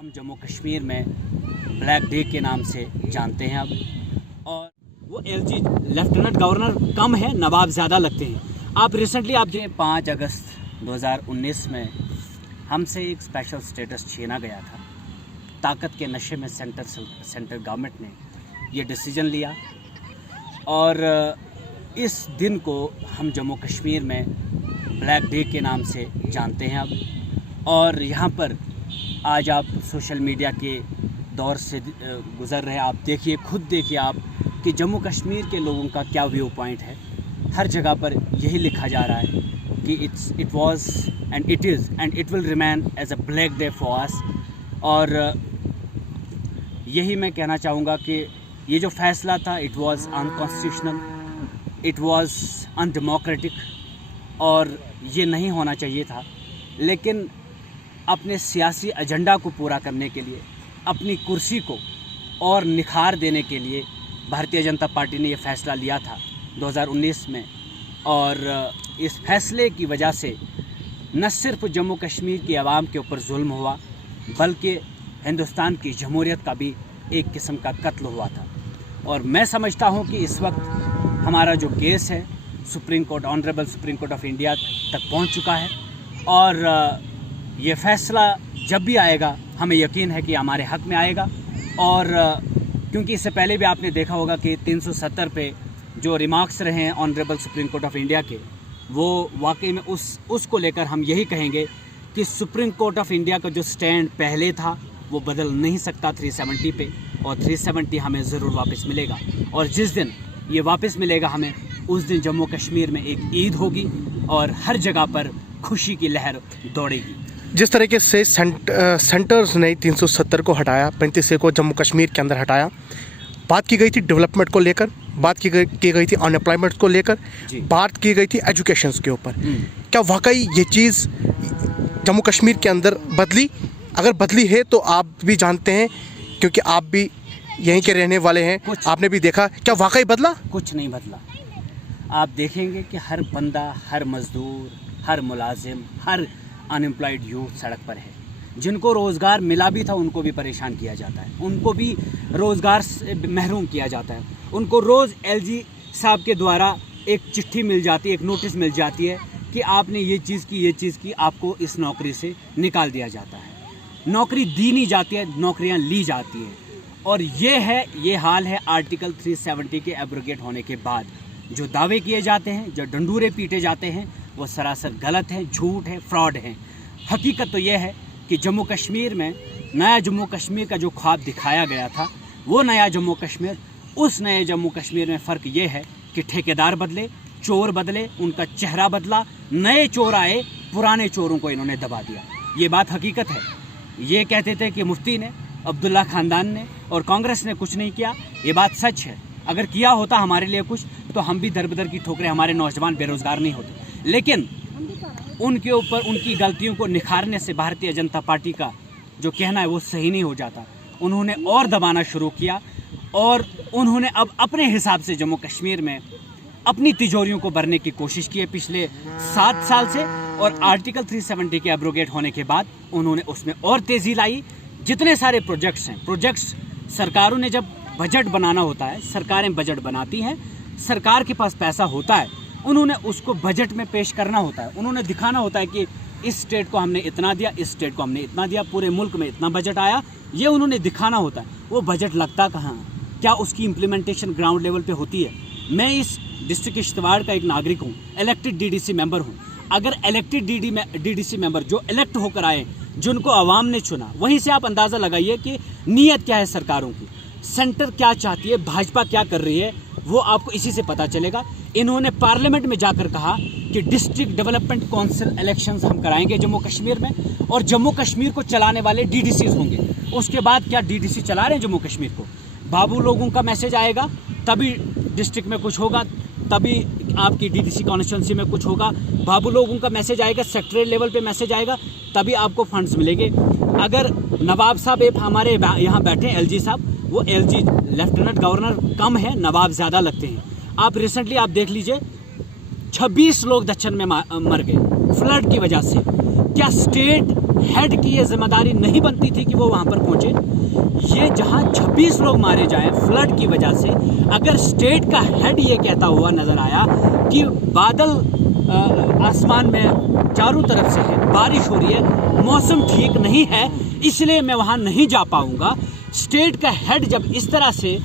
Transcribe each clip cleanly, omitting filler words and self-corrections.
हम जम्मू कश्मीर में black day के नाम से जानते हैं अब। और वो एलजी लेफ्टिनेंट गवर्नर कम है, नवाब ज़्यादा लगते हैं। आप रिसेंटली आप 5 अगस्त 2019 में हमसे एक स्पेशल स्टेटस छीना गया था। ताकत के नशे में सेंटर गवर्नमेंट ने ये डिसीजन लिया और इस दिन को हम जम्मू कश्मीर में ब्लैक डे के नाम से जानते हैं अब। और यहाँ पर आज आप सोशल मीडिया के दौर से गुज़र रहे हैं, आप देखिए, खुद देखिए आप कि जम्मू कश्मीर के लोगों का क्या व्यू पॉइंट है। हर जगह पर यही लिखा जा रहा है कि it was and it is and it will remain as a black day for us. और यही मैं कहना चाहूँगा कि ये जो फैसला था it was unconstitutional, it was undemocratic और ये नहीं होना चाहिए था। लेकिन अपने सियासी एजेंडा को पूरा करने के लिए, अपनी कुर्सी को और निखार देने के लिए भारतीय जनता पार्टी ने ये फ़ैसला लिया था 2019 में। और इस फैसले की वजह से न सिर्फ जम्मू कश्मीर की आवाम के ऊपर जुल्म हुआ, बल्कि हिंदुस्तान की जमहूरियत का भी एक किस्म का कत्ल हुआ था। और मैं समझता हूँ कि इस वक्त हमारा जो केस है supreme court, honourable supreme court of India तक पहुँच चुका है। और ये फ़ैसला जब भी आएगा हमें यकीन है कि हमारे हक़ में आएगा। और क्योंकि इससे पहले भी आपने देखा होगा कि 370 पे जो रिमार्क्स रहे हैं honourable supreme court of India के, वो वाकई में उसको लेकर हम यही कहेंगे कि सुप्रीम कोर्ट ऑफ इंडिया का जो स्टैंड पहले था वो बदल नहीं सकता 370 पे। और 370 हमें ज़रूर वापस मिलेगा। और जिस दिन ये वापस मिलेगा हमें, उस दिन जम्मू कश्मीर में एक ईद होगी और हर जगह पर खुशी की लहर दौड़ेगी। जिस तरीके से सेंटर्स ने 370 को हटाया, 35 को जम्मू कश्मीर के अंदर हटाया, बात की गई थी डेवलपमेंट को लेकर, बात की गई थी अनएम्प्लॉयमेंट को लेकर, बात की गई थी एजुकेशन के ऊपर। क्या वाकई ये चीज़ जम्मू कश्मीर के अंदर बदली? अगर बदली है तो आप भी जानते हैं क्योंकि आप भी यहीं के रहने वाले हैं, आपने भी देखा, क्या वाकई बदला? कुछ नहीं बदला। आप देखेंगे कि हर बंदा, हर मज़दूर, हर मुलाजिम, हर अनएम्प्लॉयड यूथ सड़क पर है। जिनको रोज़गार मिला भी था उनको भी परेशान किया जाता है, उनको भी रोज़गार से महरूम किया जाता है। उनको रोज़ एलजी साहब के द्वारा एक चिट्ठी मिल जाती है, एक नोटिस मिल जाती है कि आपने ये चीज़ की, आपको इस नौकरी से निकाल दिया जाता है। नौकरी दी नहीं जाती है, नौकरियां ली जाती हैं। और ये हाल है आर्टिकल 370 के एब्रोगेट होने के बाद। जो दावे किए जाते हैं, जो डंडूरे पीटे जाते हैं, वो सरासर गलत है, झूठ है, फ्रॉड है। हकीकत तो ये है कि जम्मू कश्मीर में नया जम्मू कश्मीर का जो ख्वाब दिखाया गया था, वो नया जम्मू कश्मीर, उस नए जम्मू कश्मीर में फ़र्क ये है कि ठेकेदार बदले, चोर बदले, उनका चेहरा बदला, नए चोर आए, पुराने चोरों को इन्होंने दबा दिया। ये बात हकीकत है। ये कहते थे कि मुफ्ती ने, अब्दुल्ला खानदान ने और कांग्रेस ने कुछ नहीं किया। ये बात सच है। अगर किया होता हमारे लिए कुछ, तो हम भी दर बदर की ठोकरें, हमारे नौजवान बेरोज़गार नहीं होते। लेकिन उनके ऊपर उनकी गलतियों को निखारने से भारतीय जनता पार्टी का जो कहना है वो सही नहीं हो जाता। उन्होंने और दबाना शुरू किया और उन्होंने अब अपने हिसाब से जम्मू कश्मीर में अपनी तिजोरियों को भरने की कोशिश की है पिछले 7 साल से। और आर्टिकल 370 के एब्रोगेट होने के बाद उन्होंने उसमें और तेज़ी लाई। जितने सारे प्रोजेक्ट्स सरकारों ने, जब बजट बनाना होता है, सरकारें बजट बनाती हैं, सरकार के पास पैसा होता है, उन्होंने उसको बजट में पेश करना होता है। उन्होंने दिखाना होता है कि इस स्टेट को हमने इतना दिया, इस स्टेट को हमने इतना दिया, पूरे मुल्क में इतना बजट आया, ये उन्होंने दिखाना होता है। वो बजट लगता कहाँ? क्या उसकी इम्प्लीमेंटेशन ग्राउंड लेवल पे होती है? मैं इस डिस्ट्रिक्ट किश्तवाड़ का एक नागरिक हूँ, इलेक्टेड डीडीसी मेंबर हूँ। अगर इलेक्टेड डीडीसी मेंबर जो इलेक्ट होकर आए, जिनको आवाम ने चुना, वहीं से आप अंदाज़ा लगाइए कि नीयत क्या है सरकारों की, सेंटर क्या चाहती है, भाजपा क्या कर रही है, वो आपको इसी से पता चलेगा। इन्होंने पार्लियामेंट में जाकर कहा कि डिस्ट्रिक्ट डेवलपमेंट काउंसिल इलेक्शंस हम कराएंगे जम्मू कश्मीर में, और जम्मू कश्मीर को चलाने वाले डीडीसीज होंगे। उसके बाद क्या डीडीसी चला रहे हैं जम्मू कश्मीर को? बाबू लोगों का मैसेज आएगा तभी डिस्ट्रिक्ट में कुछ होगा, तभी आपकी डीडीसी कॉन्स्टिट्यूंसी में कुछ होगा। बाबू लोगों का मैसेज आएगा, सेक्टरल लेवल पे मैसेज आएगा, तभी आपको फंड्स मिलेंगे। अगर नवाब साहब एक हमारे यहाँ बैठे एलजी साहब, वो एलजी लेफ्टिनेंट गवर्नर कम है, नवाब ज़्यादा लगते हैं। आप रिसेंटली आप देख लीजिए, 26 लोग दक्षिण में मर गए फ्लड की वजह से। क्या स्टेट हेड की ये जिम्मेदारी नहीं बनती थी कि वो वहाँ पर पहुँचे। ये जहाँ 26 लोग मारे जाएं फ्लड की वजह से, अगर स्टेट का हेड ये कहता हुआ नज़र आया कि बादल आसमान में चारों तरफ से है, बारिश हो रही है, मौसम ठीक नहीं है, इसलिए मैं वहाँ नहीं जा पाऊँगा, स्टेट का हेड जब इस तरह से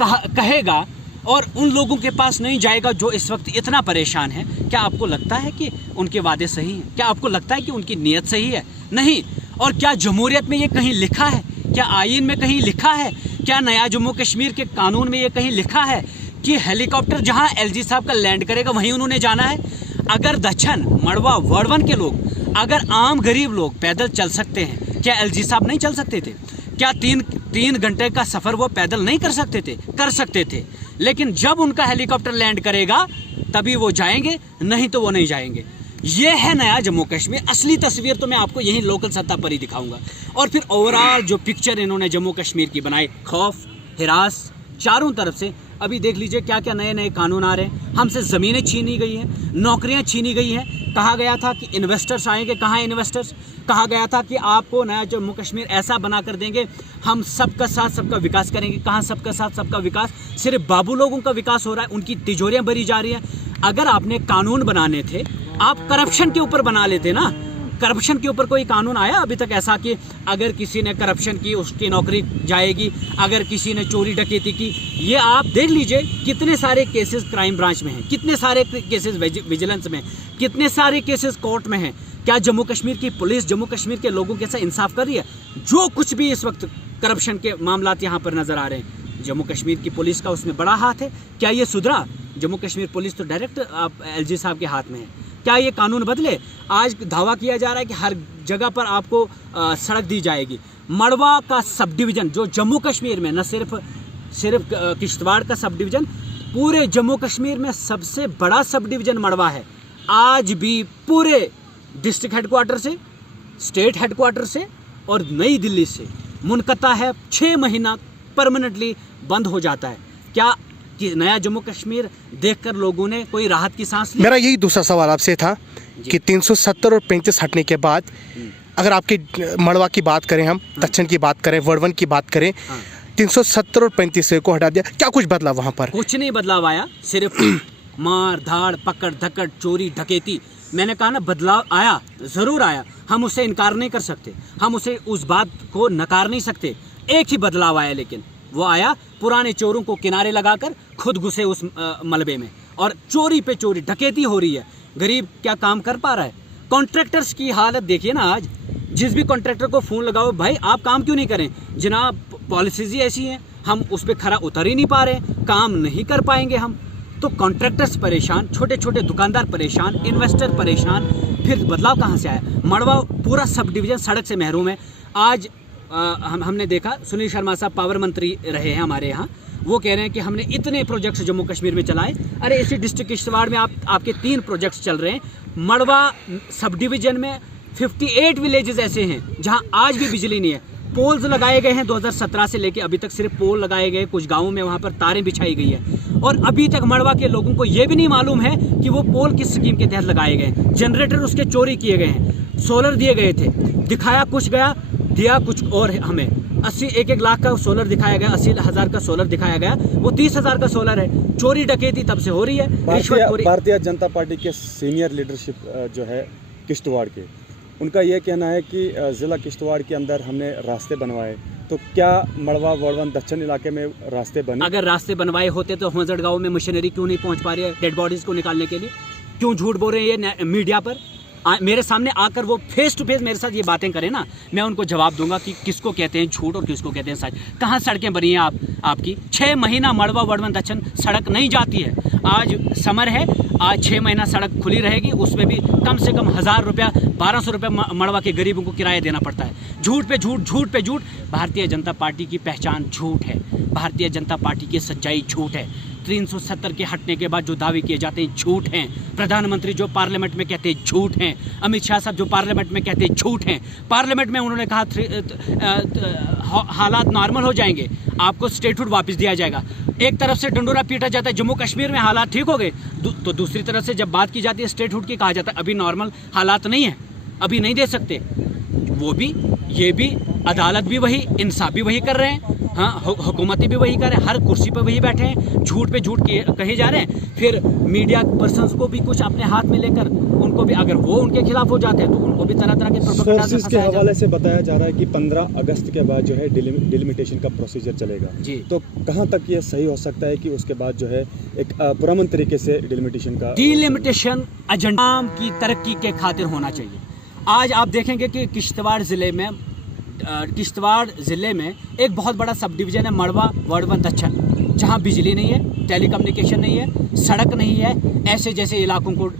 कहेगा और उन लोगों के पास नहीं जाएगा जो इस वक्त इतना परेशान है, क्या आपको लगता है कि उनके वादे सही हैं? क्या आपको लगता है कि उनकी नीयत सही है? नहीं। और क्या जमहूरियत में ये कहीं लिखा है? क्या आईन में कहीं लिखा है? क्या नया जम्मू कश्मीर के कानून में ये कहीं लिखा है कि हेलीकॉप्टर जहां एलजी साहब का लैंड करेगा वहीं उन्होंने जाना है? अगर दच्छन, मड़वा, वर्धमान के लोग, अगर आम गरीब लोग पैदल चल सकते हैं, क्या एलजी साहब नहीं चल सकते थे? क्या तीन घंटे का सफ़र वो पैदल नहीं कर सकते थे? कर सकते थे। लेकिन जब उनका हेलीकॉप्टर लैंड करेगा तभी वो जाएंगे, नहीं तो वो नहीं जाएंगे। ये है नया जम्मू कश्मीर। असली तस्वीर तो मैं आपको यहीं लोकल सत्ता पर ही दिखाऊंगा। और फिर ओवरऑल जो पिक्चर इन्होंने जम्मू कश्मीर की बनाई, खौफ, हिरास चारों तरफ से। अभी देख लीजिए क्या क्या नए नए कानून आ रहे हैं। हमसे ज़मीनें छीनी गई हैं, नौकरियां छीनी गई हैं। कहा गया था कि इन्वेस्टर्स आएंगे, कहाँ इन्वेस्टर्स? कहा गया था कि आपको नया जम्मू कश्मीर ऐसा बना कर देंगे, हम सबका साथ सबका विकास करेंगे। कहाँ सबका साथ सबका विकास? सिर्फ बाबू लोगों का विकास हो रहा है, उनकी तिजोरियां भरी जा रही हैं। अगर आपने कानून बनाने थे, आप करप्शन के ऊपर बना लेते ना। करप्शन के ऊपर कोई कानून आया अभी तक ऐसा कि अगर किसी ने करप्शन की उसकी नौकरी जाएगी, अगर किसी ने चोरी डकैती की? ये आप देख लीजिए कितने सारे केसेस क्राइम ब्रांच में हैं, कितने सारे केसेस विजिलेंस में, कितने सारे केसेस कोर्ट में हैं। क्या जम्मू कश्मीर की पुलिस जम्मू कश्मीर के लोगों के साथ इंसाफ कर रही है? जो कुछ भी इस वक्त करप्शन के मामलात यहाँ पर नजर आ रहे हैं, जम्मू कश्मीर की पुलिस का उसमें बड़ा हाथ है। क्या ये सुधरा? जम्मू कश्मीर पुलिस तो डायरेक्ट एलजी साहब के हाथ में है। क्या ये कानून बदले? आज दावा किया जा रहा है कि हर जगह पर आपको सड़क दी जाएगी। मड़वा का सब डिवीज़न जो जम्मू कश्मीर में, न सिर्फ किश्तवाड़ का सब डिवीज़न, पूरे जम्मू कश्मीर में सबसे बड़ा सब डिवीज़न मड़वा है। आज भी पूरे डिस्ट्रिक्ट हेडक्वार्टर से, स्टेट हेडक्वार्टर से और नई दिल्ली से मुनक़ता है। 6 महीना परमानेंटली बंद हो जाता है। क्या कि नया जम्मू कश्मीर देखकर लोगों ने कोई राहत की सांस ली? मेरा यही दूसरा सवाल आपसे था कि 370 और 35 हटने के बाद अगर आपके मड़वा की बात करें, हम दक्षिण की बात करें, वर्धमान की बात करें, 370 और 35 को हटा दिया, क्या कुछ बदला वहाँ पर? कुछ नहीं बदलाव आया, सिर्फ मार धाड़, पकड़ धकड़, चोरी डकैती। मैंने कहा ना, बदलाव आया, ज़रूर आया। हम उससे इनकार नहीं कर सकते, हम उस बात को नकार नहीं सकते। एक ही बदलाव आया, लेकिन वो आया पुराने चोरों को किनारे लगाकर खुद घुसे उस मलबे में, और चोरी पे चोरी, डकैती हो रही है। गरीब क्या काम कर पा रहा है? कॉन्ट्रैक्टर्स की हालत देखिए ना। आज जिस भी कॉन्ट्रैक्टर को फ़ोन लगाओ, भाई आप काम क्यों नहीं करें? जनाब पॉलिसीज ही ऐसी हैं, हम उस पर खरा उतर ही नहीं पा रहे, काम नहीं कर पाएंगे हम। तो कॉन्ट्रैक्टर्स परेशान, छोटे छोटे दुकानदार परेशान, इन्वेस्टर परेशान। फिर बदलाव कहाँ से आया? मड़वा पूरा सब डिवीज़न सड़क से महरूम है। आज हमने देखा, सुनील शर्मा साहब पावर मंत्री रहे हैं हमारे यहाँ, वो कह रहे हैं कि हमने इतने प्रोजेक्ट्स जम्मू कश्मीर में चलाए। अरे इसी डिस्ट्रिक्ट किश्तवाड़ में आपके 3 प्रोजेक्ट्स चल रहे हैं। मड़वा सब डिवीज़न में 58 विलेजेस ऐसे हैं जहाँ आज भी बिजली नहीं है। पोल्स लगाए गए हैं 2017 से लेके अभी तक, सिर्फ पोल लगाए गए। कुछ गाँवों में वहाँ पर तारें बिछाई गई है, और अभी तक मड़वा के लोगों को ये भी नहीं मालूम है कि वो पोल किस स्कीम के तहत लगाए गए हैं। जनरेटर उसके चोरी किए गए हैं, सोलर दिए गए थे, दिखाया कुछ गया, दिया कुछ और हमें। 1 लाख का सोलर दिखाया गया, 80,000 का सोलर दिखाया गया, वो 30,000 का सोलर है। चोरी डकैती तब से हो रही है। भारतीय जनता पार्टी के सीनियर लीडरशिप जो है किश्तवाड़ के, उनका ये कहना है कि ज़िला किश्तवाड़ के अंदर हमने रास्ते बनवाए, तो क्या मड़वा, वर्धमान, दक्षिण इलाके में रास्ते बने? अगर रास्ते बनवाए होते तो होंजड़ गाँव में मशीनरी क्यों नहीं पहुँच पा रही है डेड बॉडीज़ को निकालने के लिए? क्यों झूठ बोल रहे हैं ये मीडिया पर? मेरे सामने आकर वो फेस टू फेस मेरे साथ ये बातें करें ना, मैं उनको जवाब दूंगा कि किसको कहते हैं झूठ और किसको कहते हैं सच। कहाँ सड़कें बनी हैं आपकी? 6 महीना मड़वा, वर्धमान, दक्षिण सड़क नहीं जाती है। आज समर है, आज 6 महीना सड़क खुली रहेगी, उसमें भी कम से कम 1000 रुपया, 1200 रुपया मड़वा के गरीबों को किराया देना पड़ता है। झूठ पे झूठ, झूठ पे झूठ। भारतीय जनता पार्टी की पहचान झूठ है, भारतीय जनता पार्टी की सच्चाई झूठ है। 370 के हटने के बाद जो दावे किए जाते हैं झूठ हैं। प्रधानमंत्री जो पार्लियामेंट में कहते हैं झूठ हैं। अमित शाह साहब जो पार्लियामेंट में कहते हैं झूठ हैं। पार्लियामेंट में उन्होंने कहा हालात नॉर्मल हो जाएंगे, आपको स्टेटहुड वापस दिया जाएगा। एक तरफ से डंडोरा पीटा जाता है, जम्मू कश्मीर में हालात ठीक हो गए, तो दूसरी तरफ से जब बात की जाती है स्टेटहुड की, कहा जाता है अभी नॉर्मल हालात नहीं है, अभी नहीं दे सकते। वो भी, ये भी, अदालत भी वही, इंसाफ भी वही कर रहे हैं, हाँ हुकूमतें भी वही कर रहे हैं, हर कुर्सी पर वही बैठे हैं, झूठ पे झूठ कहे जा रहे हैं। फिर मीडिया पर्सन्स को भी कुछ अपने हाथ में लेकर उनको भी, अगर वो उनके खिलाफ हो जाते हैं तो उनको भी तरह तरह के प्रोपेगेंडा से सोर्सेज के हवाले से बताया जा रहा है कि 15 अगस्त के बाद जो है डिलिमिटेशन का प्रोसीजर चलेगा जी। तो कहाँ तक ये सही हो सकता है कि उसके बाद जो है एक पुरअमन तरीके से डिलिमिटेशन का डिलिमिटेशन एजेंडा की तरक्की के खातिर होना चाहिए। आज आप देखेंगे कि किश्तवाड़ ज़िले में एक बहुत बड़ा सब डिवीज़न है मड़वा वर्डवन दक्षिण, जहाँ बिजली नहीं है, टेलीकम्युनिकेशन नहीं है, सड़क नहीं है। ऐसे जैसे इलाकों को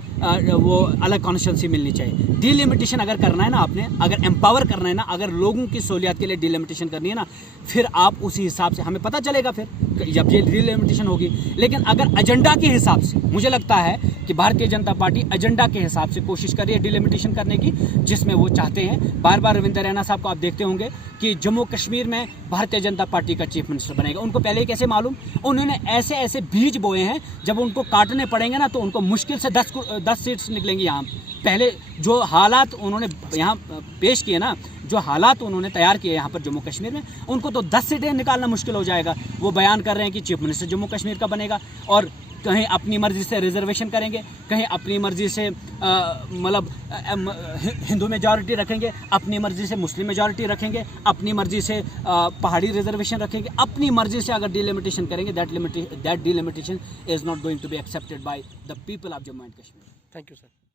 वो अलग कॉन्स्टिट्यूंसी मिलनी चाहिए। डिलिमिटेशन अगर करना है ना, आपने अगर एम्पावर करना है ना, अगर लोगों की सहूलियत के लिए डिलिमिटेशन करनी है ना, फिर आप उसी हिसाब से, हमें पता चलेगा फिर जब ये डिलिमिटेशन होगी। लेकिन अगर एजेंडा के हिसाब से, मुझे लगता है कि भारतीय जनता पार्टी एजेंडा के हिसाब से कोशिश कर रही है डिलिमिटेशन करने की, जिसमें वो चाहते हैं, बार बार रविंद्र रैना साहब को आप देखते होंगे कि जम्मू कश्मीर में भारतीय जनता पार्टी का चीफ मिनिस्टर बनेगा। उनको पहले ही कैसे मालूम? उन्होंने ऐसे ऐसे बीज बोए हैं, जब उनको काटने पड़ेंगे ना तो उनको मुश्किल से 10 सीट्स निकलेंगी। यहाँ पहले जो हालात उन्होंने यहाँ पेश किए ना, जो हालात उन्होंने तैयार किए यहाँ पर जम्मू कश्मीर में, उनको तो 10 सीटें निकालना मुश्किल हो जाएगा। वो बयान कर रहे हैं कि चीफ मिनिस्टर जम्मू कश्मीर का बनेगा, और कहीं अपनी मर्जी से रिजर्वेशन करेंगे, कहीं अपनी मर्जी से मतलब हिंदू मेजॉरिटी रखेंगे, अपनी मर्जी से मुस्लिम मेजॉरिटी रखेंगे, अपनी मर्जी से पहाड़ी रिजर्वेशन रखेंगे, अपनी मर्जी से अगर डिलिमिटेशन करेंगे, that delimitation is not going to be accepted by the people of Jammu and Kashmir. Thank you sir.